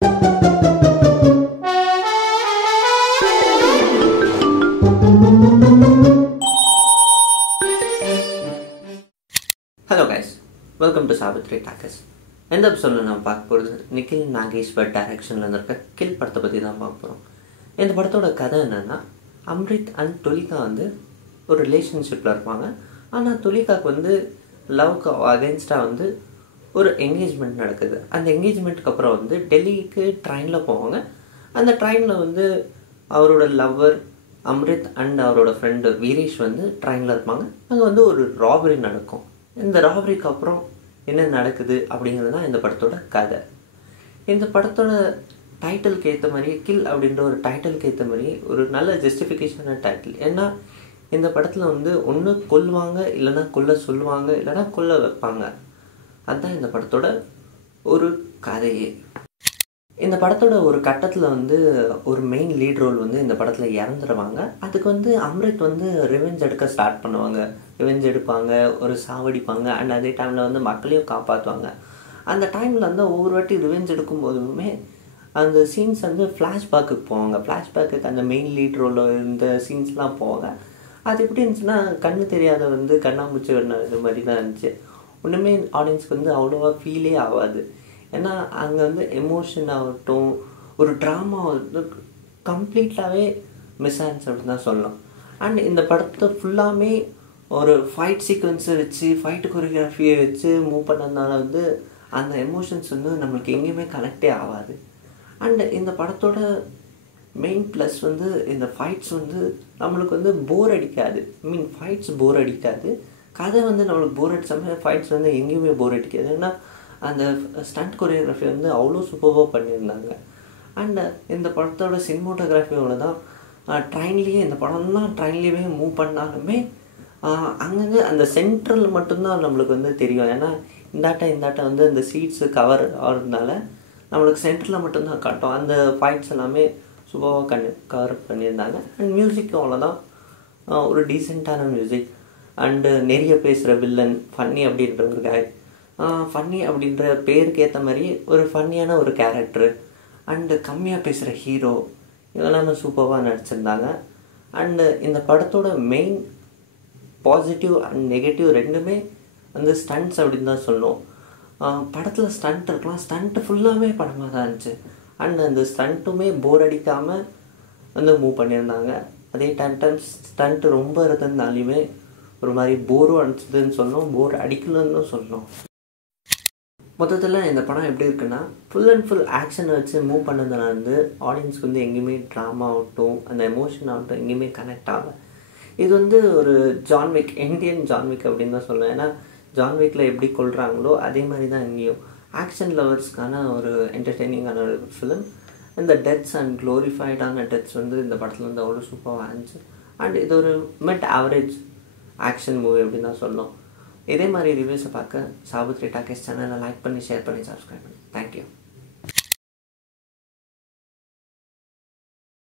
Hello guys, welcome to Savitri Takas. இந்த எபிசோடில் நம்ம பார்க்க போகிறது நிக்கில் நாகேஸ்வர் டைரக்ஷனில் இருந்திருக்க கில் படத்தை பற்றி தான் பார்க்க போகிறோம். இந்த படத்தோட கதை என்னென்னா, அம்ரித் அண்ட் துலிகா வந்து ஒரு ரிலேஷன்ஷிப்பில் இருப்பாங்க. ஆனால் துலிகாவுக்கு வந்து லவ்க்கு அகென்ஸ்டாக வந்து ஒரு என்கேஜ்மெண்ட் நடக்குது. அந்த என்கேஜ்மெண்ட்டுக்கு அப்புறம் வந்து டெல்லிக்கு ட்ரெயினில் போவாங்க. அந்த ட்ரெயினில் வந்து அவரோட லவ்வர் அம்ரித் அண்ட் அவரோட ஃப்ரெண்டு வீரேஷ் வந்து ட்ரெயினில் இருப்பாங்க. அங்கே வந்து ஒரு ராபரி நடக்கும். இந்த ராபரிக்கு அப்புறம் என்ன நடக்குது அப்படிங்கிறது தான் இந்த படத்தோட கதை. இந்த படத்தோட டைட்டிலுக்கு ஏற்ற மாதிரி, கில் அப்படின்ற ஒரு டைட்டிலுக்கு ஏற்ற மாதிரி ஒரு நல்ல ஜஸ்டிஃபிகேஷனான டைட்டில். ஏன்னா இந்த படத்தில் வந்து ஒன்று கொல்லுவாங்க, இல்லைன்னா கொல்ல சொல்லுவாங்க, இல்லைன்னா கொல்ல வைப்பாங்க. அதுதான் இந்த படத்தோட ஒரு கதையே. இந்த படத்தோட ஒரு கட்டத்தில் வந்து ஒரு மெயின் லீட் ரோல் வந்து இந்த படத்தில் இறந்துடுவாங்க. அதுக்கு வந்து அம்ரித் வந்து ரிவெஞ்ச் எடுக்க ஸ்டார்ட் பண்ணுவாங்க. ரிவெஞ்ச் எடுப்பாங்க, ஒரு சாவடிப்பாங்க, அண்ட் அதே டைமில் வந்து மக்களையும் காப்பாற்றுவாங்க. அந்த டைமில் வந்து ஒவ்வொரு வாட்டி ரிவெஞ்ச் எடுக்கும் போதுமே அந்த சீன்ஸ் வந்து ஃப்ளாஷ்பேக்குக்கு போவாங்க. ஃப்ளாஷ்பேக்குக்கு அந்த மெயின் லீட் ரோலில் இந்த சீன்ஸ்லாம் போவாங்க. அது எப்படி இருந்துச்சுன்னா, கண்ணு தெரியாத வந்து கண்ணாமூச்சி இது மாதிரி தான் இருந்துச்சு. ஒன்றுமே ஆடியன்ஸ்க்கு வந்து அவ்வளோவா ஃபீலே ஆகாது. ஏன்னா அங்கே வந்து எமோஷன் ஆகட்டும், ஒரு ட்ராமா வந்து கம்ப்ளீட்டாகவே மிஸ் ஆயிடுச்சு அப்படின்னு தான் சொல்லலாம். அண்ட் இந்த படத்தை ஃபுல்லாமே ஒரு ஃபைட் சீக்வன்ஸை வச்சு, ஃபைட்டு கொரியோகிராஃபியை வச்சு மூவ் பண்ணதுனால வந்து அந்த எமோஷன்ஸ் வந்து நம்மளுக்கு எங்கேயுமே கனெக்டே ஆகாது. அண்ட் இந்த படத்தோட மெயின் ப்ளஸ் வந்து இந்த ஃபைட்ஸ் வந்து நம்மளுக்கு வந்து போர் அடிக்காது. ஃபைட்ஸ் போர் அடிக்காது. கதை வந்து நம்மளுக்கு போர் அடித்தாமல் ஃபைட்ஸ் வந்து எங்கேயுமே போர் அடிக்காது. ஏன்னா அந்த ஸ்டண்ட் கொரியோகிராஃபி வந்து அவ்வளோ சூப்பராக பண்ணியிருந்தாங்க. அண்ட் இந்த படத்தோட சினிமோட்டோகிராஃபியோட தான் ட்ரெயின்லேயே, இந்த படம்லாம் ட்ரெயின்லேயே மூவ் பண்ணாலுமே அங்கங்கே அந்த சென்ட்ரல் மட்டும்தான் நம்மளுக்கு வந்து தெரியும். ஏன்னா இந்தாட்ட வந்து அந்த சீட்ஸு கவர் ஆகிறதுனால நம்மளுக்கு சென்டரில் மட்டும்தான் காட்டும். அந்த ஃபைட்ஸ் எல்லாமே சூப்பராக கவர் பண்ணியிருந்தாங்க. அண்ட் மியூசிக்கும் அவ்வளோதான், ஒரு டீசெண்டான மியூசிக். அண்டு நிறைய பேசுகிற வில்லன், ஃபன்னி அப்படின்ற ஒரு கை, ஃபன்னி அப்படின்ற பேருக்கு ஏற்ற மாதிரி ஒரு ஃபன்னியான ஒரு கேரக்டரு, அண்டு கம்மியாக பேசுகிற ஹீரோ, இதெல்லாமே சூப்பராக நடிச்சிருந்தாங்க. அண்டு இந்த படத்தோட மெயின் பாசிட்டிவ் அண்ட் நெகட்டிவ் ரெண்டுமே வந்து ஸ்டண்ட்ஸ் அப்படின்னு தான் சொல்லணும். படத்தில் ஸ்டண்ட் இருக்கலாம், ஸ்டண்ட்டு ஃபுல்லாகவே படமாக தான் இருந்துச்சு. அண்ட் அந்த ஸ்டண்ட்டுமே போர் அடிக்காமல் வந்து மூவ் பண்ணியிருந்தாங்க. அதே டைம் ஸ்டண்ட்டு ரொம்ப இருந்ததுனாலையுமே ஒரு மாதிரி போரும் அடிச்சதுன்னு சொல்லணும், போர் அடிக்கலன்னு சொல்லணும். மொத்தத்தில் இந்த படம் எப்படி இருக்குன்னா, ஃபுல் அண்ட் ஃபுல் ஆக்ஷனை வச்சு மூவ் பண்ணதுனால வந்து ஆடியன்ஸ்க்கு வந்து எங்கேயுமே ட்ராமா ஆகட்டும், அந்த எமோஷன் ஆகட்டும் எங்கேயுமே கனெக்ட் ஆகும். இது வந்து ஒரு ஜான்விக், இந்தியன் ஜான்விக் அப்படின்னு தான் சொல்லுவேன். ஏன்னா ஜான்விக்கில் எப்படி கொள்கிறாங்களோ அதே மாதிரி தான் இங்கேயும் ஆக்ஷன் லவர்ஸ்க்கான ஒரு என்டர்டெய்னிங்கான ஒரு ஃபிலிம். இந்த டெத்ஸ் அண்ட் க்ளோரிஃபைடான டெத்ஸ் வந்து இந்த படத்தில் வந்து அவ்வளோ சூப்பராக இருந்துச்சு. அண்ட் இது ஒரு மிட் ஆவரேஜ் ஆக்ஷன் மூவி அப்படின்னு தான் சொல்லணும். இதே மாதிரி ரிவ்யூஸை பார்க்க சாவித்ரி டாக்கீஸ் சேனலை லைக் பண்ணி, ஷேர் பண்ணி, சப்ஸ்கிரைப் பண்ணி. தேங்க்யூ.